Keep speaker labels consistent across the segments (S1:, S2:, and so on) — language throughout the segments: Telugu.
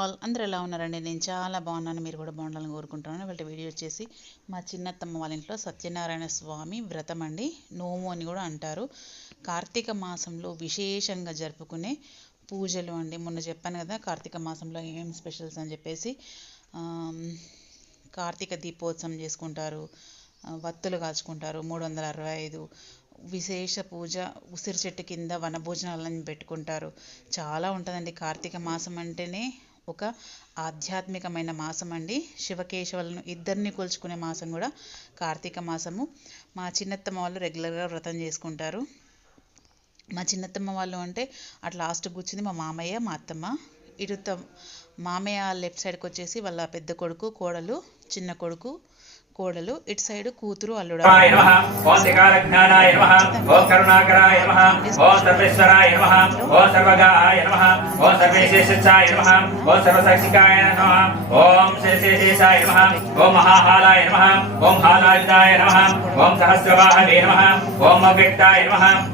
S1: ఆల్ అందరూ ఎలా ఉన్నారండి? నేను చాలా బాగున్నాను. మీరు కూడా బాగుండాలని కోరుకుంటున్నాను. వాళ్ళ వీడియో వచ్చేసి మా చిన్నత్తమ్మ వాళ్ళ ఇంట్లో సత్యనారాయణ స్వామి వ్రతం అండి. నోము అని కూడా అంటారు. కార్తీక మాసంలో విశేషంగా జరుపుకునే పూజలు అండి. మొన్న చెప్పాను కదా కార్తీక మాసంలో ఏం స్పెషల్స్ అని చెప్పేసి కార్తీక దీపోత్సవం చేసుకుంటారు వత్తులు కాల్చుకుంటారు మూడు వందల అరవై ఐదు విశేష పూజ ఉసిరి చెట్టు కింద వనభోజనాలను పెట్టుకుంటారు. చాలా ఉంటుందండి. కార్తీక మాసం అంటేనే ఒక ఆధ్యాత్మికమైన మాసం అండి. శివకేశవులను ఇద్దరిని కొలుచుకునే మాసం కూడా కార్తీక మాసము. మా చిన్నత్తమ్మ వాళ్ళు రెగ్యులర్గా వ్రతం చేసుకుంటారు. మా చిన్నత్తమ్మ వాళ్ళు అంటే అట్లా లాస్ట్ కూర్చుంది మా మామయ్య మా అత్తమ్మ. ఇటు త- మామయ్య లెఫ్ట్ సైడ్కి వచ్చేసి వాళ్ళ పెద్ద కొడుకు కోడలు చిన్న కొడుకు కోడలు ఇటు సైడ్ కూతురు అల్లుడు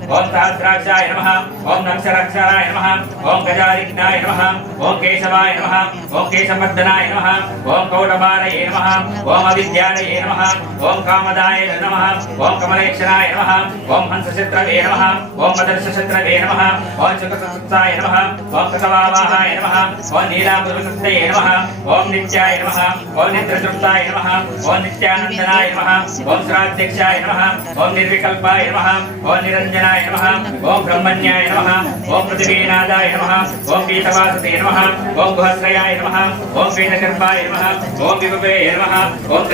S2: ఓం సహస్రాక్షాయ నమః ఓం నక్షరాక్షరాయ నమః ఓం గజారిజ్ఞాయ నమః ఓం కేశవాయ నమః ఓం కేశవర్ధనాయ నమః ఓం కౌటబాలయే నమః ఓం అవిద్యాలయే నమః ఓం కామదాయ నమః ఓం కమలేక్షణాయ నమః ఓం హంసశత్రవే నమః ఓం మదర్శశత్రవే నమః ఓం చతుర్సత్సాయ నమః ఓం కృతవావాహాయ నమః ఓం నీలాపురుషత్తయే నమః ఓం నిత్యాయ నమః ఓం నిద్రతృప్తాయ నమః ఓం నిత్యానందనాయ నమః ఓం శ్రాధ్యక్షాయ నమః ఓం నిర్వికల్పాయ నమః ఓం నిరంజనాయ నమః ఓం బ్రహ్మణ్యాయ నమః ఓం పృథివీనాథాయ నమః ఓం పీతవాసతే నమః ఓం గుహశ్రయాయ నమః ఓం పీఠకర్పాయ నమః ఓం విభవే నమః ఓం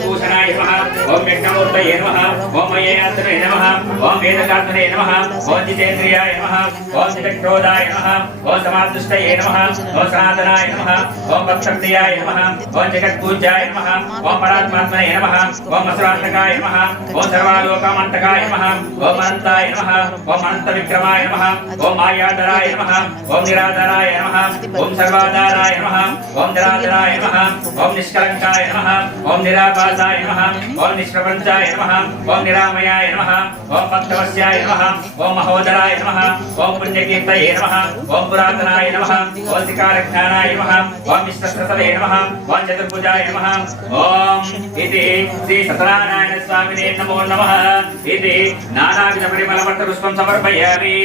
S2: భూషణాయ నమ ఓం యజ్ఞమూర్తయే నమ ఓం మయేయాత్రే నమ ఓం వేదకాత్మనే నమ ఓం జితేంద్రియాయ నమ ఓం జితక్రోధాయ నమ ఓం సమాదృష్టయే నమ ఓం సనాతనాయ నమ ఓం భక్తప్రియాయ నమ ఓం జగత్పూజ్యాయ నమ ఓం పరాత్మాత్మనే నమ ఓం అసురాంతకాయ నమ ఓం సర్వాలోకమంతకాయ నమ ఓం అనంతాయ నమ ఓం అనంత విక్రమాయ నమ ఓం మాయాధరాయ నమ ఓం నిరాధరాయ నమ ఓం సర్వాధారాయ నమ ఓం నిరాధరాయ నమ ఓం నిష్కలంకాయ నమ ఓం నిరా నిరాభాసాయ నమః ఓం నిష్ప్రపంచాయ నమః ఓం నిరామయాయ నమః ఓం పంచవస్యాయ నమః ఓం మహోదరాయ నమః ఓం పుణ్యకీర్తయే నమః ఓం పురాతనాయ నమః ఓం శికారజ్ఞానాయ నమః ఓం విశ్వస్తవే నమః ఓం చతుర్భుజాయ నమః ఓం ఇది శ్రీ సత్యనారాయణ స్వామినే నమో నమః ఇది నానావిధ పరిమళపట్ట పుష్పం సమర్పయామి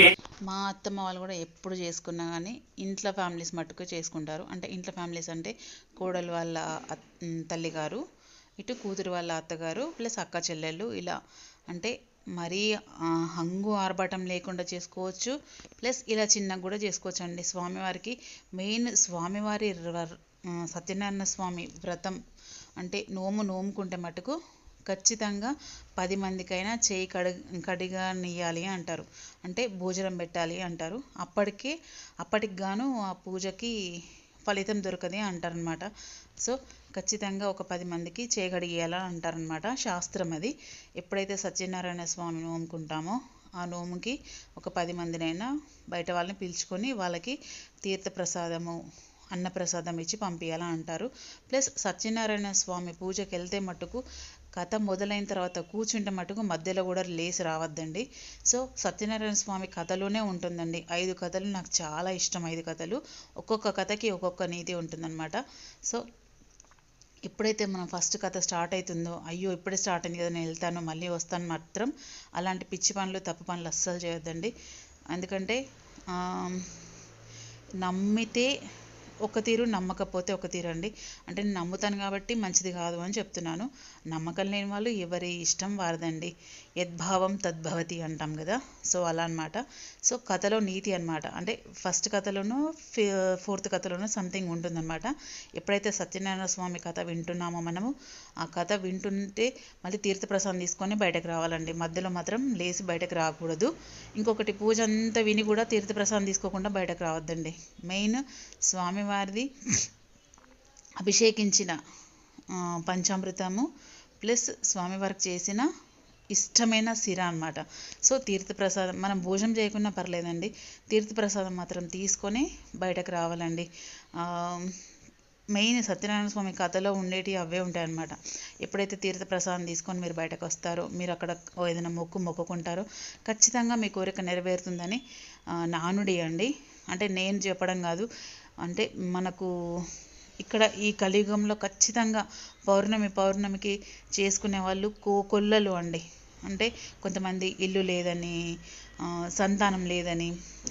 S1: మా అత్తమ్మ వాళ్ళు కూడా ఎప్పుడు చేసుకున్నా కానీ ఇంట్లో ఫ్యామిలీస్ మట్టుకు చేసుకుంటారు అంటే ఇంట్లో ఫ్యామిలీస్ అంటే కోడలు వాళ్ళ అత్- ఉమ్, తల్లిగారు ఇటు కూతురు వాళ్ళ అత్తగారు ప్లస్ అక్క చెల్లెళ్ళు ఇలా అంటే మరీ హంగు ఆర్భాటం లేకుండా చేసుకోవచ్చు. ప్లస్ ఇలా చిన్నగా కూడా చేసుకోవచ్చు అండి స్వామివారికి మెయిన్ స్వామివారి సత్యనారాయణ స్వామి వ్రతం అంటే నోము నోముకుంటే మటుకు ఖచ్చితంగా పది మందికైనా చేయి కడి కడిగా నెయ్యాలి అంటారు. అంటే భోజనం పెట్టాలి అంటారు. అప్పటికే అప్పటికి గాను ఆ పూజకి ఫలితం దొరకదే అంటారనమాట సో ఖచ్చితంగా ఒక పది మందికి చేయగడిగేయాలని అంటారనమాట శాస్త్రం అది. ఎప్పుడైతే సత్యనారాయణ స్వామి నోముకుంటామో ఆ నోముకి ఒక పది మందినైనా బయట వాళ్ళని పిలుచుకొని వాళ్ళకి తీర్థప్రసాదము అన్నప్రసాదం ఇచ్చి పంపించాలని అంటారు. ప్లస్ సత్యనారాయణ స్వామి పూజకి వెళ్తే మటుకు కథ మొదలైన తర్వాత కూర్చుంటే మటుకు మధ్యలో కూడా లేచి రావద్దండి. సో సత్యనారాయణ స్వామి కథలోనే ఉంటుందండి. ఐదు కథలు నాకు చాలా ఇష్టం. ఐదు కథలు ఒక్కొక్క కథకి ఒక్కొక్క నీతి ఉంటుందన్నమాట. సో ఎప్పుడైతే మనం ఫస్ట్ కథ స్టార్ట్ అవుతుందో అయ్యో ఇప్పుడే స్టార్ట్ అయింది కదా నేను వెళ్తాను మళ్ళీ వస్తాను మాత్రం అలాంటి పిచ్చి పనులు తప్పు పనులు అస్సలు చేయొద్దండి. ఎందుకంటే నమ్మితే ఒక తీరు నమ్మకపోతే ఒక తీరు అండి అంటే నేను నమ్ముతాను కాబట్టి మంచిది కాదు అని చెప్తున్నాను. నమ్మకం లేని వాళ్ళు ఎవరి ఇష్టం వారదండి. యద్భావం తద్భవతి అంటాం కదా. సో అలా అనమాట సో కథలో నీతి అనమాట అంటే ఫస్ట్ కథలోనూ ఫోర్త్ కథలోనూ సంథింగ్ ఉంటుందన్నమాట. ఎప్పుడైతే సత్యనారాయణ స్వామి కథ వింటున్నామో మనము ఆ కథ వింటుంటే మళ్ళీ తీర్థప్రసాదం తీసుకొని బయటకు రావాలండి. మధ్యలో మాత్రం లేచి బయటకు రాకూడదు. ఇంకొకటి పూజ అంతా విని కూడా తీర్థప్రసాదం తీసుకోకుండా బయటకు రావద్దండి. మెయిన్ స్వామివారిది అభిషేకించిన పంచామృతము ప్లస్ స్వామివారికి చేసిన ఇష్టమైన సిర అన్నమాట. సో తీర్థప్రసాదం మనం భోజనం చేయకున్నా పర్లేదండి. తీర్థప్రసాదం మాత్రం తీసుకొని బయటకు రావాలండి. మెయిన్ సత్యనారాయణ స్వామి కథలో ఉండేవి అవే ఉంటాయన్నమాట. ఎప్పుడైతే తీర్థప్రసాదం తీసుకొని మీరు బయటకు వస్తారో మీరు అక్కడ ఏదైనా మొక్కు మొక్కుకుంటారో ఖచ్చితంగా మీ కోరిక నెరవేరుతుందని నానుడి అండి అంటే నేను చెప్పడం కాదు. అంటే మనకు ఇక్కడ ఈ కలియుగంలో ఖచ్చితంగా పౌర్ణమి పౌర్ణమికి చేసుకునే వాళ్ళు కో కొల్లలు అండి. అంటే కొంతమంది ఇల్లు లేదని సంతానం లేదని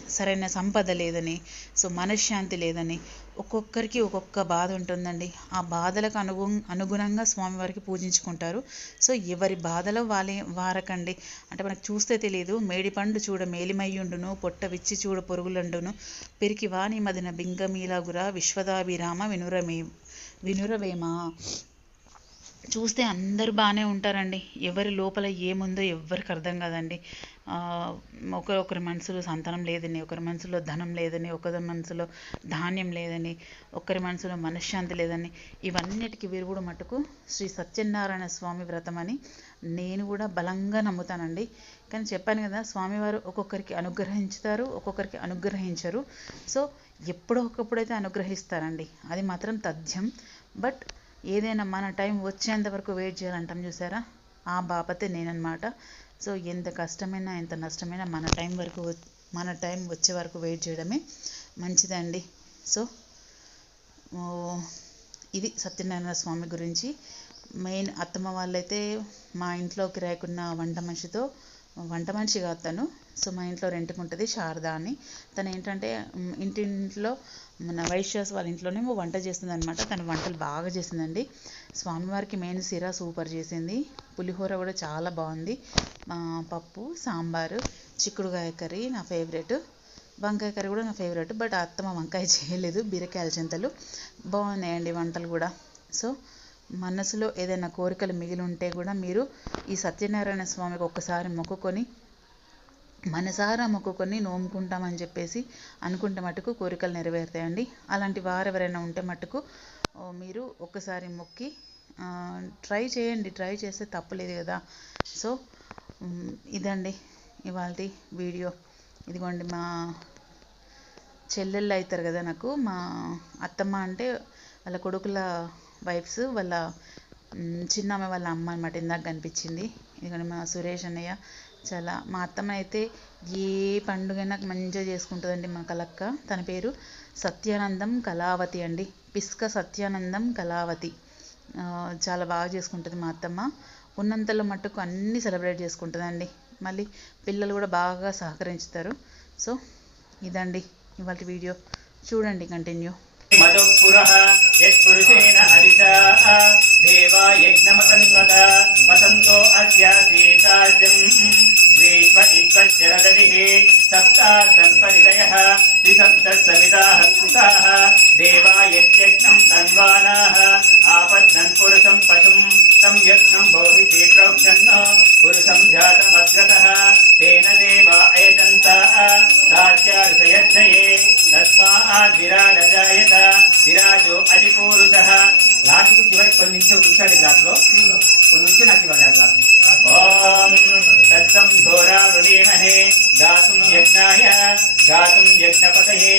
S1: సరైన సంపద లేదని సో మనశ్శాంతి లేదని ఒక్కొక్కరికి ఒక్కొక్క బాధ ఉంటుందండి. ఆ బాధలకు అనుగు అనుగుణంగా స్వామివారికి పూజించుకుంటారు. సో ఎవరి బాధలో వాళ్ళే వారకండి. అంటే మనకు చూస్తే తెలియదు మేడిపండు చూడ మేలిమయ్యుండును పొట్ట విచ్చి చూడ పొరుగులండును పెరికి వాణి మదిన బింగమీలాగురా విశ్వదాభిరామ వినురమే వినురవేమా? చూస్తే అందరూ బాగానే ఉంటారండి. ఎవరి లోపల ఏముందో ఎవ్వరికి అర్థం కాదండి. ఒకరు ఒకరి ఒకరి మనసులో సంతానం లేదని ఒకరి మనసులో ధనం లేదని ఒకరి మనసులో ధాన్యం లేదని ఒకరి మనసులో మనశ్శాంతి లేదని ఇవన్నిటికీ విరుగుడు మటుకు శ్రీ సత్యనారాయణ స్వామి వ్రతం అని నేను కూడా బలంగా నమ్ముతానండి. కానీ చెప్పాను కదా స్వామివారు ఒక్కొక్కరికి అనుగ్రహించుతారు ఒక్కొక్కరికి అనుగ్రహించరు. సో ఎప్పుడో ఒకప్పుడైతే అనుగ్రహిస్తారండి. అది మాత్రం తథ్యం. బట్ ఏదైనా మన టైం వచ్చేంత వరకు వెయిట్ చేయాలంటాం చూసారా? ఆ బాపతే నేనన్నమాట. సో ఎంత కష్టమైనా ఎంత నష్టమైనా మన టైం వరకు మన టైం వచ్చే వరకు వెయిట్ చేయడమే మంచిదండి. సో ఇది సత్యనారాయణ స్వామి గురించి. మెయిన్ అత్తమ్మ వాళ్ళైతే మా ఇంట్లో కిరాయికున్న వంట మనిషితో వంట మనిషి కాదు తను. సో మా ఇంట్లో రెంట్కి ఉంటుంది శారదా అని. తను ఏంటంటే ఇంటింట్లో మన వైశ్యాస్ వాళ్ళ ఇంట్లోనే వంట చేస్తుంది అనమాట తను వంటలు బాగా చేసిందండి స్వామివారికి మెయిన్ సిరా సూపర్ చేసింది. పులిహోర కూడా చాలా బాగుంది. పప్పు సాంబారు చిక్కుడుకాయ కర్రీ నా ఫేవరెట్. వంకాయ కర్రీ కూడా నా ఫేవరెట్. బట్ అత్తమ్మ వంకాయ చేయలేదు. బీరకాయల చింతలు. బాగున్నాయండి వంటలు కూడా. సో మనసులో ఏదైనా కోరికలు మిగిలి ఉంటే కూడా మీరు ఈ సత్యనారాయణ స్వామికి ఒక్కసారి మొక్కుకొని మనసారా మొక్కుకొని నోముకుంటామని చెప్పేసి అనుకుంటే మటుకు కోరికలు నెరవేరుతాయండి. అలాంటి వారు ఎవరైనా ఉంటే మటుకు మీరు ఒక్కసారి మొక్కి ట్రై చేయండి. ట్రై చేస్తే తప్పులేదు కదా. సో ఇదండి ఇవాళ వీడియో. ఇదిగోండి మా చెల్లెళ్ళు అవుతారు కదా నాకు. మా అత్తమ్మ అంటే వాళ్ళ కొడుకుల వైఫ్స్ వాళ్ళ చిన్న చిన్నమ్మ వాళ్ళ అమ్మ అనమాట ఇందాక కనిపించింది. ఎందుకంటే మా సురేష్ అన్నయ్య చాలా మా అత్తమ్మ అయితే ఏ పండుగైనా మంచిగా చేసుకుంటుందండి మా కలక్క. తన పేరు సత్యానందం కళావతి అండి. పిస్క సత్యానందం కళావతి. చాలా బాగా చేసుకుంటుంది మా అత్తమ్మ. ఉన్నంతలో మట్టుకు అన్నీ సెలబ్రేట్ చేసుకుంటుందండి. మళ్ళీ పిల్లలు కూడా బాగా సహకరించుతారు. సో ఇదండి ఇవాళ వీడియో. చూడండి కంటిన్యూ.
S2: మధుః యత్పురుషేణ హరిషా దేవా యజ్ఞమతన్వత వసంతో అస్యాసీతాజ్యం గ్రీష్మ ఇత్వశరదవిః సప్తా సన్పరిదయः త్రిసప్తः సమితాः కృతాः దేవా యజ్ఞం తన్వానాः ఆపద్నన్ పురుషం పశుం తం యజ్ఞం బౌహితి జాతమగ్రతः తేన దేవా అయజంత సాధ్యారుషయజ్ఞయే తస్మాత్ విరాడజాయత విరాజో పూరుష లాస్ట్కు చివరికి కొన్ని నుంచి ఉంచండి గ్లాస్లో కొన్ని నుంచి నాకు ఇవ్వండి ఆ గ్లాస్ ఓం తత్సం ఘోరా వృణీమహే గాతుం యజ్ఞాయ గాతుం యజ్ఞపతయే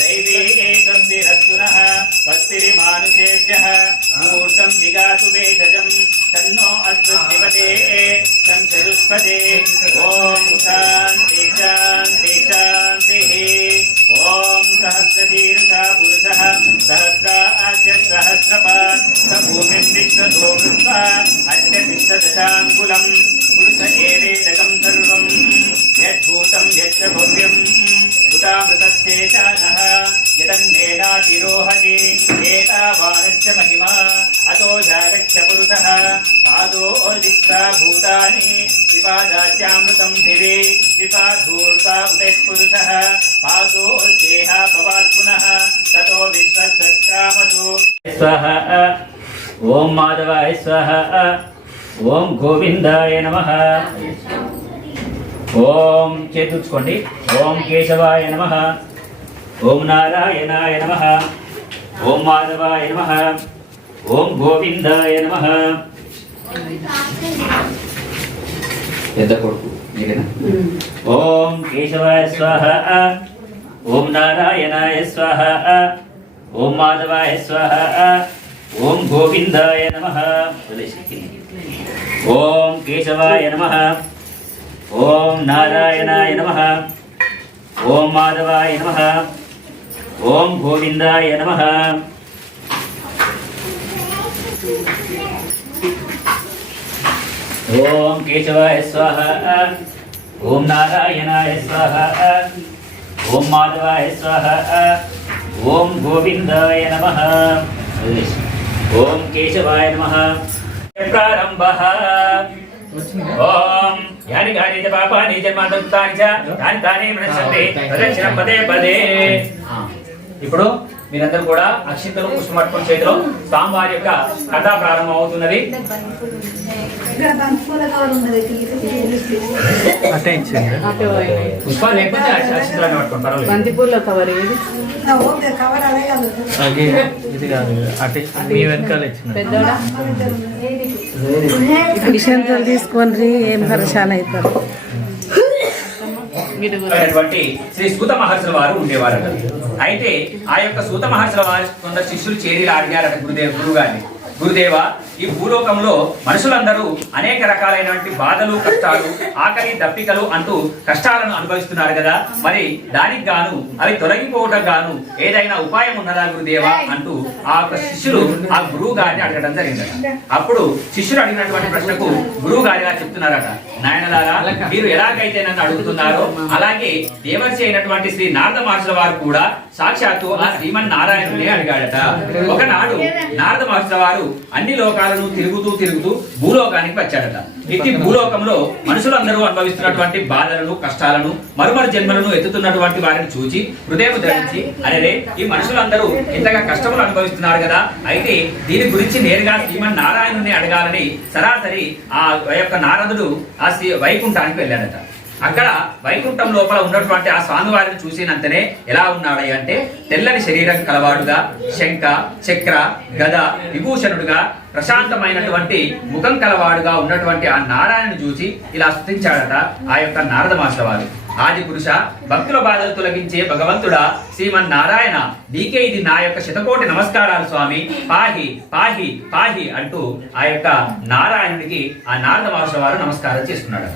S2: దైవీ ఏతద్విరస్తునః మానుషేభ్య మూర్తం జిగాతు వేషజం తన్నో అస్మద్దివతే శం చతుష్పదే ఓం శాంతి శాంతి శాంతిః ఓం సహస్రశీర్షా పురుషः సహస్రాస్య సహస్రపాత్ స భూమిం విశ్వతో మృత్వా అద్య తిష్టదశాంగులం పురుష ఏవేదకం సర్వం యద్భూతం యచ్చ భవ్యం ఉతామృతశేషానः యదన్నేనాతిరోహతి ఏతావానస్య మహిమా అతో జాగచ్చ పురుషः పాదోదిష్ట్రా భూతాని విపాదాస్యామృతం దివి విపాధూర్తా ఉదయఃపురుషः పాదోల్చేహ భవాत् పునః తతో విశ్వసక్రామతు స్వహ ఓం మాధవాయ స్వహ ఓం గోవిందాయ నమః ఓం చేతుచ్చుకోండి ఓం కేశవాయ నమ ఓం నారాయణాయ నమ. ఓం మాధవాయ నమ. ఓం గోవిందాయ నమ. పెద్ద కొడుకు ఓం కేశవాయ స్వాహ. ఓం నారాయణాయ స్వాహ. ఓం మాధవాయ స్వాహ. ఓం గోవిందాయ నమ. ఓం కేశవాయ నమ. ఓం నారాయణాయ నమ. ఓం మాధవాయ నమ. ఓం గోవిందాయ నమ ఓం కేశవాయ స్వాహ ఓం నారాయణాయ స్వాహ ఓం మాధవాయ స్వాహ ఓం గోవిందాయ నమ ఓం కేశవాయ నమ ప్రారంభ ఓం యాని గాని చ పాపాని జన్మాంతాని చ తాని తాని మనసంతే ప్రదక్షిణం పదే పదే ఇప్పుడు మీరందరూ కూడా అక్షింతలు పుష్పం పట్టుకుని చేతిలో స్వామివారి యొక్క కథ ప్రారంభం అవుతున్నది. పుష్పాలు లేకపోతే అక్ష- అక్షింతలు పట్టుకోండి పర్వాలేదు.
S3: బంతిపూల కవర్ ఇది.
S4: ఓకే కవర్ అదే కాదు.
S5: అది ఇది కాదు అటే మీ వెనకాల ఇచ్చిన.
S3: పెద్దోడా?
S6: విషయంతో తీసుకొని ఏం పరేషాన్ అవుతారు?
S2: అయినటువంటి శ్రీ సూత మహర్షుల వారు ఉండేవారు అయితే ఆ యొక్క సూత మహర్షుల వారు కొందరు శిష్యులు చేరి అడిగారట గురుదేవ్ గురువు గారిని గురుదేవ ఈ భూలోకంలో మనుషులందరూ అనేక రకాలైనటువంటి బాధలు కష్టాలు ఆకలి దప్పికలు అంటూ కష్టాలను అనుభవిస్తున్నారు కదా. మరి దానికి గాను అవి తొలగిపోవటం గాను ఏదైనా ఉపాయం ఉన్నదా గురుదేవ అంటూ ఆ యొక్క శిష్యులు ఆ గురువు గారిని అడగడం జరిగిందట. అప్పుడు శిష్యులు అడిగినటువంటి ప్రశ్నకు గురువు గారు ఇలా చెప్తున్నారట. నాయనలారా మీరు ఎలాగైతే నన్ను అడుగుతున్నారో అలాగే దేవర్షి అయినటువంటి శ్రీ నారద మహర్షుల వారు కూడా సాక్షాత్తు ఆ శ్రీమన్ నారాయణుని అడిగాడట ఒకనాడు నారద మహర్షుల వారు అన్ని లోకాలను తిరుగుతూ తిరుగుతూ భూలోకానికి వచ్చాడట. ఇది భూలోకంలో మనుషులందరూ అనుభవిస్తున్నటువంటి బాధలను కష్టాలను మరుమరు జన్మలను ఎత్తుతున్నటువంటి వారిని చూచి హృదయం ధరించి అరే ఈ మనుషులందరూ ఇంతగా కష్టములు అనుభవిస్తున్నారు కదా అయితే దీని గురించి నేరుగా శ్రీమన్ నారాయణుని అడగాలని సరాసరి ఆ యొక్క నారదుడు ఆ శ్రీ వైకుంఠానికి వెళ్ళాడట. అక్కడ వైకుంఠం లోపల ఉన్నటువంటి ఆ స్వామివారిని చూసినంతనే ఎలా ఉన్నాడు అంటే తెల్లని శరీరం కలవాడుగా శంఖ చక్ర గద విభూషణుడుగా ప్రశాంతమైనటువంటి ముఖం కలవాడుగా ఉన్నటువంటి ఆ నారాయణను చూసి ఇలా స్థుతించాడట ఆ యొక్క నారద మాస్టర్ వారు. ఆది పురుష భక్తుల బాధలు తొలగించే భగవంతుడా శ్రీమన్ నారాయణ నీకే ఇది నా యొక్క శతకోటి నమస్కారాలు స్వామి. పాహి పాహి పాహి అంటూ ఆ యొక్క నారాయణుడికి ఆ నారద మహర్షి వారు నమస్కారం చేసుకున్నాడు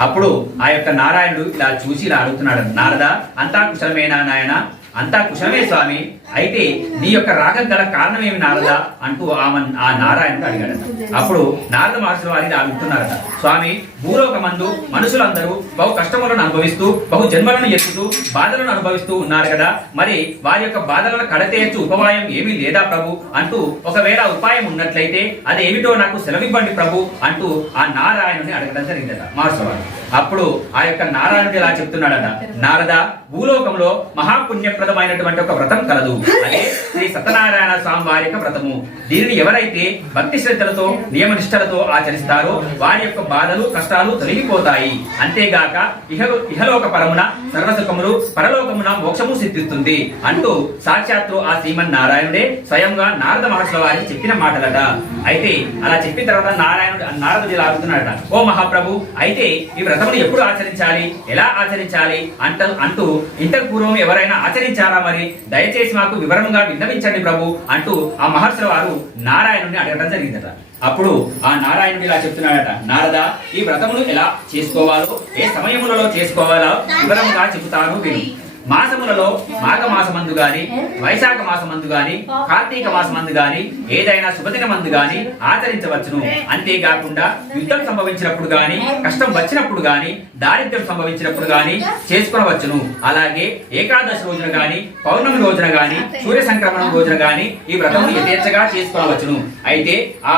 S2: అప్పుడు ఆ యొక్క నారాయణుడు ఇలా చూసి ఇలా అడుగుతున్నాడు నారద అంతా కుశలమేనా నాయన? అంతా కుశలమే స్వామి. అయితే నీ యొక్క రాగం గల కారణం ఏమి నారద? అంటూ ఆమె ఆ నారాయణకు అడిగాడు అప్పుడు నారద మహర్షుల వారిని అడుగుతున్నారట స్వామి భూలోకమందు మనుషులందరూ బహు కష్టములను అనుభవిస్తూ బహు జన్మలను ఎత్తుతూ బాధలను అనుభవిస్తూ ఉన్నారు కదా. మరి వారి యొక్క బాధలను కడతేయచ్చు ఉపాయం ఏమీ లేదా ప్రభు? అంటూ ఒకవేళ ఉపాయం ఉన్నట్లయితే అది ఏమిటో నాకు సెలవివ్వండి ప్రభు అంటూ ఆ నారాయణుని అడగడం జరిగిందట మహర్షుల వారు. అప్పుడు ఆ యొక్క నారాయణుడు ఇలా చెప్తున్నాడట. నారద భూలోకంలో మహాపుణ్యప్రదమైనటువంటి ఒక వ్రతం కలదు. అదే శ్రీ సత్యనారాయణ స్వామి వారి యొక్క వ్రతము. దీనిని ఎవరైతే భక్తి శ్రద్ధలతో నియమనిష్టలతో ఆచరిస్తారో వారి యొక్క బాధలు కష్టాలు తొలగిపోతాయి. అంతేగాక ఇహ ఇహలోక పరమున సర్వసుఖములు పరలోకమున మోక్షము సిద్ధిస్తుంది. అంటూ సాక్షాత్తు ఆ శ్రీమన్ నారాయణుడే స్వయంగా నారద మహర్షుల వారికి చెప్పిన మాటలట. అయితే అలా చెప్పిన తర్వాత నారాయణుడు నారదుడు ఇలా అడుగుతున్నాడట ఓ మహాప్రభు అయితే ఈ వ్రతమును ఎప్పుడు ఆచరించాలి? ఎలా ఆచరించాలి? అంట అంటూ ఇంతకు పూర్వం ఎవరైనా ఆచరించారా మరి? దయచేసి మాకు వివరంగా విన్నవించండి ప్రభు అంటూ ఆ మహర్షుల వారు నారాయణుని అడగడం జరిగిందట. అప్పుడు ఆ నారాయణుడు ఇలా చెప్తున్నాడట నారద ఈ వ్రతమును ఎలా చేసుకోవాలో ఏ సమయములలో చేసుకోవాలో వివరంగా చెబుతాను విను. మాసములలో మాఘ మాసమందు గాని వైశాఖ మాసమందు గాని కార్తీక మాసమందు గాని ఏదైనా శుభదిన మందు గాని ఆచరించవచ్చును. అంతేకాకుండా యుద్ధం సంభవించినప్పుడు గాని కష్టం వచ్చినప్పుడు గాని దారిద్ర్యం సంభవించినప్పుడు గాని చేసుకునవచ్చును. అలాగే ఏకాదశి రోజున గాని పౌర్ణమి రోజున గాని సూర్య సంక్రమణం రోజున గాని ఈ వ్రతం యథేచ్ఛగా చేసుకునవచ్చును అయితే ఆ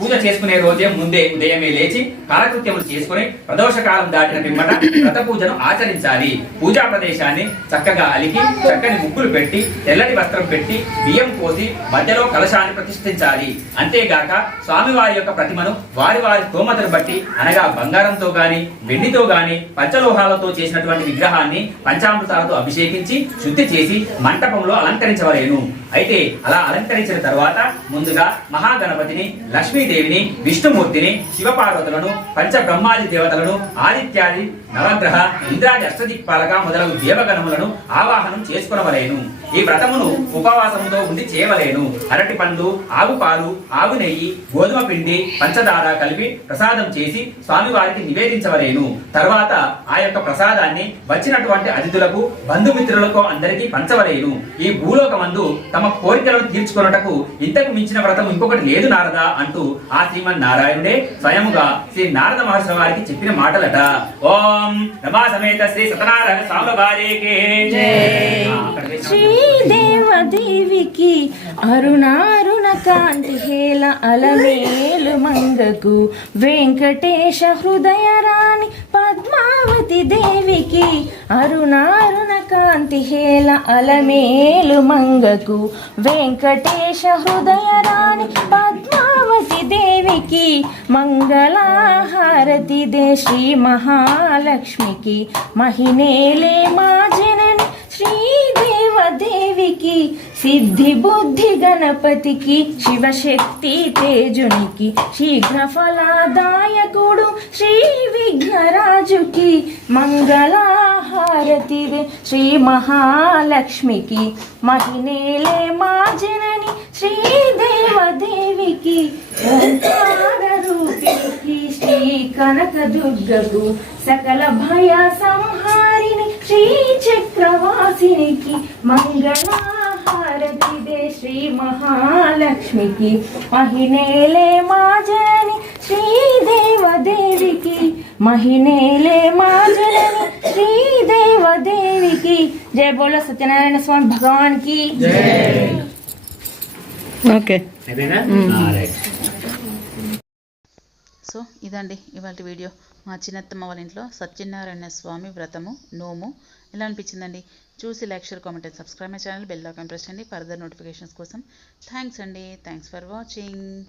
S2: పూజ చేసుకునే రోజే ముందే ఉదయమే లేచి కాలకృత్యములు చేసుకుని ప్రదోష కాలం దాటిన పిమ్మట వ్రత పూజను ఆచరించాలి. పూజా ప్రదేశాన్ని చక్కగా అలికి చక్కని ముగ్గులు పెట్టి తెల్లటి వస్త్రం పెట్టి బియ్యం పోసి మధ్యలో కలశాన్ని ప్రతిష్ఠించాలి. అంతేగాక స్వామివారి యొక్క ప్రతిమను వారి వారి స్తోమతను బట్టి అనగా బంగారంతో గాని వెండితో గాని పంచలోహాలతో చేసినటువంటి విగ్రహాన్ని పంచామృతాలతో అభిషేకించి శుద్ధి చేసి మంటపంలో అలంకరించవలేను. అయితే అలా అలంకరించిన తర్వాత ముందుగా మహాగణపతిని లక్ష్మీదేవిని విష్ణుమూర్తిని శివపార్వతులను పంచ బ్రహ్మాది దేవతలను ఆదిత్యాది నవగ్రహ ఇంద్రాది అష్టదిక్పాలక మొదలగు దేవగణములను ఆవాహనం చేసుకునవలేను. ఈ వ్రతమును ఉపవాసముతో ఉండి చేయవలేను. అరటి పండ్లు ఆవు పాలు ఆవు నెయ్యి గోధుమ పిండి పంచదార కలిపి ప్రసాదం చేసి స్వామివారికి నివేదించవలేను. తర్వాత ఆ యొక్క ప్రసాదాన్ని వచ్చినటువంటి అతిథులకు బంధుమిత్రులకు అందరికీ పంచవలేను. ఈ భూలోకమందు తమ కోరికలను తీర్చుకొనుటకు ఇంతకు మించిన వ్రతం ఇంకొకటి లేదు నారదా అంటూ ఆ శ్రీమన్ నారాయణుడే స్వయముగా శ్రీ నారద మహర్షి వారికి చెప్పిన మాటలట. ఓం రమా సమేత శ్రీ సతనారాయణ స్వామి వారికి.
S3: దేవదేవికి అరుణారుణ కాంతి హేళ అలమేలు మంగకు వెంకటేశ హృదయ రాణి పద్మావతి దేవికి అరుణారుణ కాంతి హేళ అలమేలు మంగకు వెంకటేశ హృదయ రాణి పద్మావతి దేవికి మంగళహారతి దే శ్రీ మహాలక్ష్మికి. మహినేలే మా జనని శ్రీదేవదేవికి సిద్ధి బుద్ధి గణపతికి శివశక్తి తేజునికి శీఘ్ర ఫలదాయకుడు శ్రీ విఘ్నరాజుకి మంగళహారతి శ్రీ మహాలక్ష్మికి మహినేలే మా జనని శ్రీదేవదేవికి ఓంకార రూపిణికి శ్రీ కనకదుర్గకు సకల భయ సంహార శ్రీ చక్రవాసినికి మంగళహారతి దే శ్రీ మహాలక్ష్మికి. మహినేలే మా జనని శ్రీదేవదేవికి. మహినేలే మా జనని శ్రీదేవదేవికి. జయ బోలో సత్యనారాయణ స్వామి భగవాన్కి
S6: ఓకే
S1: సో ఇదండి ఇవాళ వీడియో. మా చిన్నత్తమ్మ వాళ్ళ ఇంట్లో సత్యనారాయణ స్వామి వ్రతము నోము. ఎలా అనిపించిందండి? చూసి like share comment and subscribe my channel. Bell icon press చేయండి ఫర్దర్ నోటిఫికేషన్స్ కోసం. థ్యాంక్స్ అండి. Thanks for watching.